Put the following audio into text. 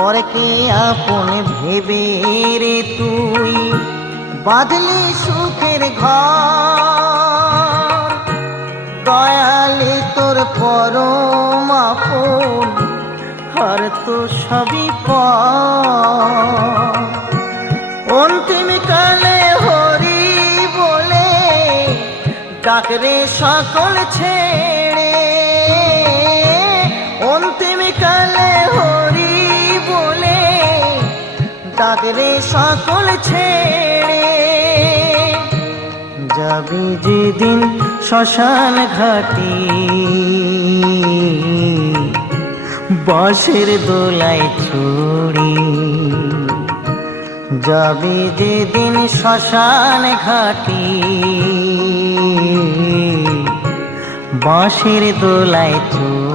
পরকে আপন ভেবে রে তুই বাঁধলি সুখের ঘর। দয়ালে তোর পরম আপন আর তো সবই পর। অন্তিম কালে হরি বলে ডাকরে সকল ছেড়ে। অন্তিম কালে হরি বলে ডাকরে সকল ছেড়ে। যাবি যেদিন শ্মশান ঘাটি বাঁশের দোলায় ছড়ি। যাবি যেদিন শ্মশান ঘাটি বাঁশের দোলায় ছড়ি।